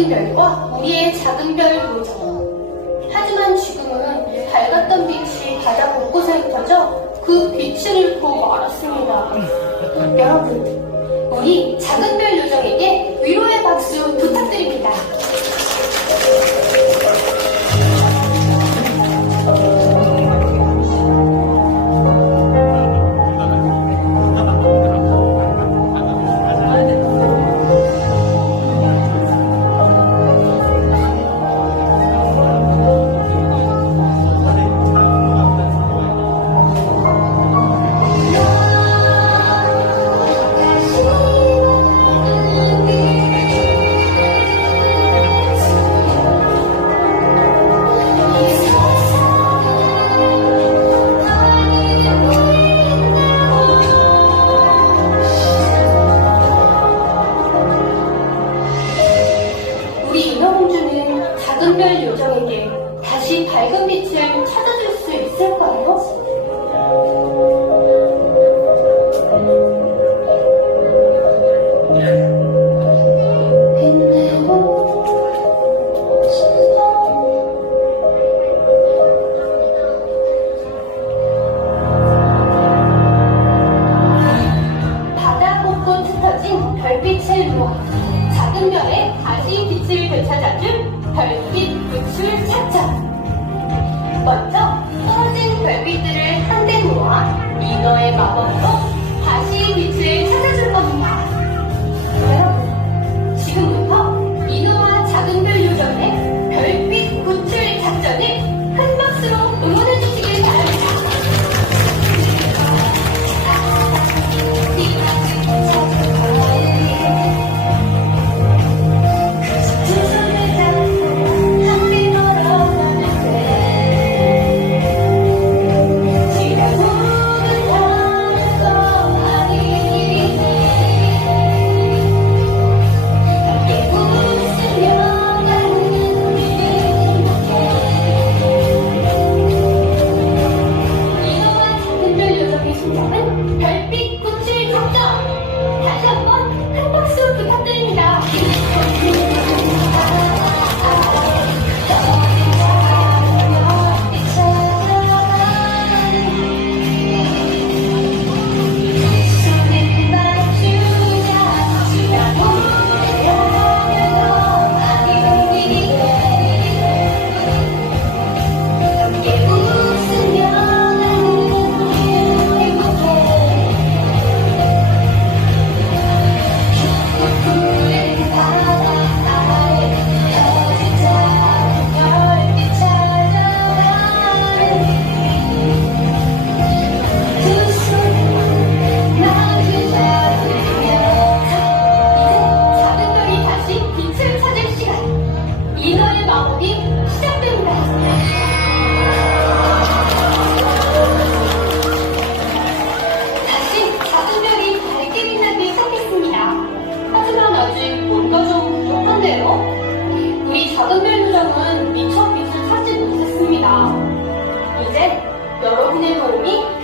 어린 별과 우리의 작은 별보자 하지만 지금은 밝았던 빛이 바다 곳곳에 흩어져 그 빛을 보고 말았습니다. 음. 여러분, 우리 작은 별 요정에게 위로의 박수 부탁드립니다. acuerdos 시험은 미처 빛을 찾지 못했습니다. 이제 여러분의 도움이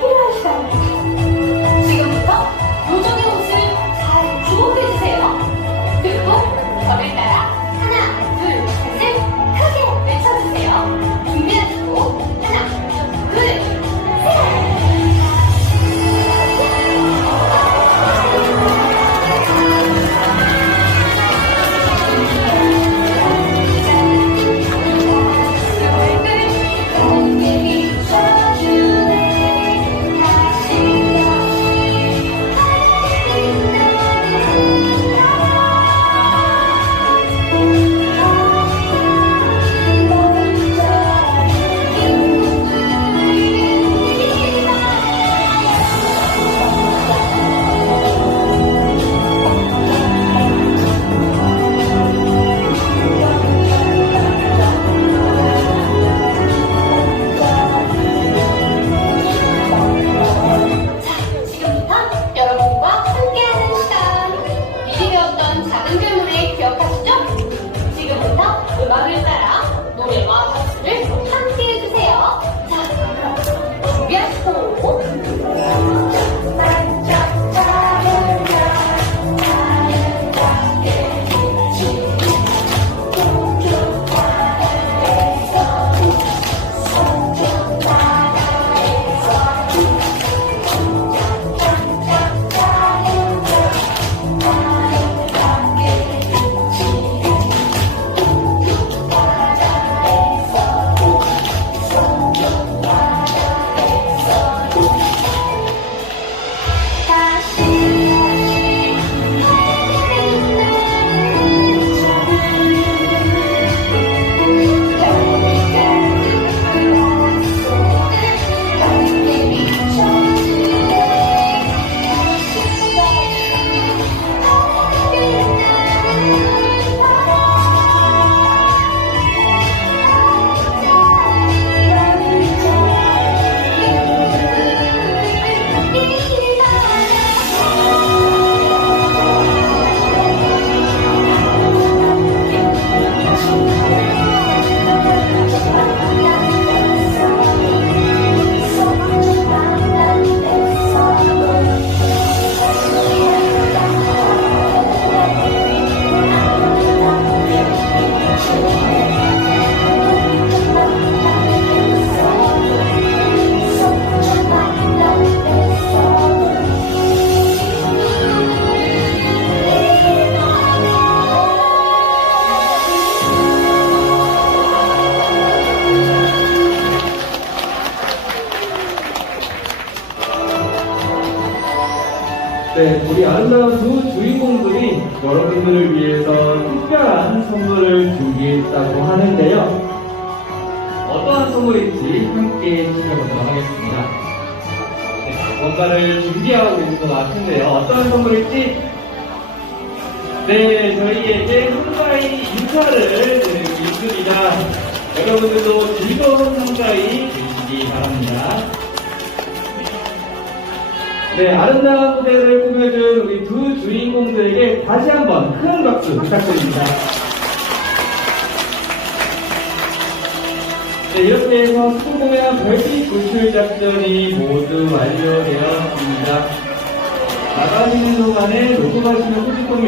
네, 우리 아름다운 두 주인공들이 여러분들을 위해서 특별한 선물을 준비했다고 하는데요. 어떠한 선물인지 함께 지켜보도록 하겠습니다. 네, 뭔가를 준비하고 있는 것 같은데요. 어떠한 선물일지 네, 저희에게 한가히 인사를 드리고 있습니다. 여러분들도 즐거운 한가히 되시기 바랍니다. 네, 아름다운 무대를 꾸며준 우리 두 주인공들에게 다시 한번 큰 박수 부탁드립니다. 네, 이렇게 해서 수공연 별빛 구출 작전이 모두 완료되었습니다. 나가시는 동안에 녹음하시는 후지품이